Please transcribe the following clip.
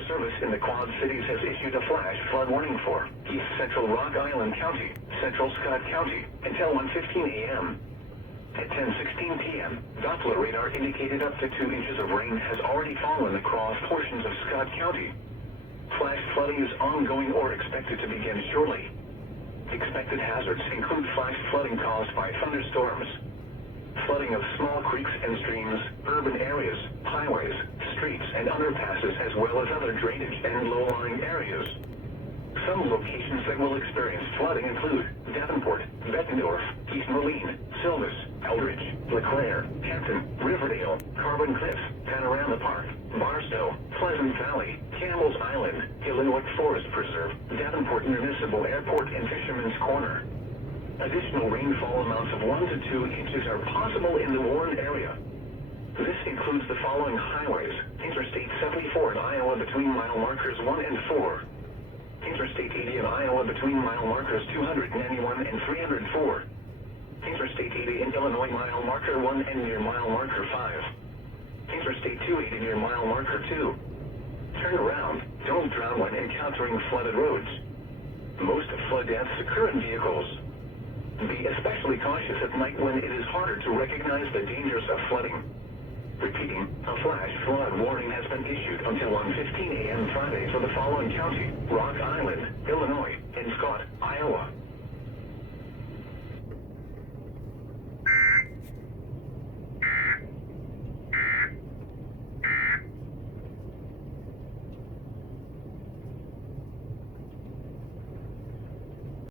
Weather Service in the Quad Cities has issued a flash flood warning for East Central Rock Island County, Central Scott County, until 1:15 a.m. At 10:16 p.m., Doppler radar indicated up to 2 inches of rain has already fallen across portions of Scott County. Flash flooding is ongoing or expected to begin shortly. Expected hazards include flash flooding caused by thunderstorms, flooding of small creeks and streams, urban areas, highways, streets, and underpasses, as well as other drainage and low-lying areas. Some locations that will experience flooding include Davenport, Bettendorf, East Moline, Silvis, Eldridge, LeClaire, Hampton, Riverdale, Carbon Cliffs, Panorama Park, Barstow, Pleasant Valley, Campbell's Island, Illinois Forest Preserve, Davenport Municipal Airport, and Fisherman's Corner. Additional rainfall amounts of 1 to 2 inches are possible in the Warren area. This includes the following highways: Interstate 74 in Iowa between mile markers 1 and 4. Interstate 80 in Iowa between mile markers 291 and 304. Interstate 80 in Illinois mile marker 1 and near mile marker 5. Interstate 280 near mile marker 2. Turn around. Don't drown when encountering flooded roads. Most flood deaths occur in vehicles. Be especially cautious at night when it is harder to recognize the dangers of flooding. Repeating, a flash flood warning has been issued until 1:15 a.m. Friday for the following county: Rock Island, Illinois, and Scott, Iowa.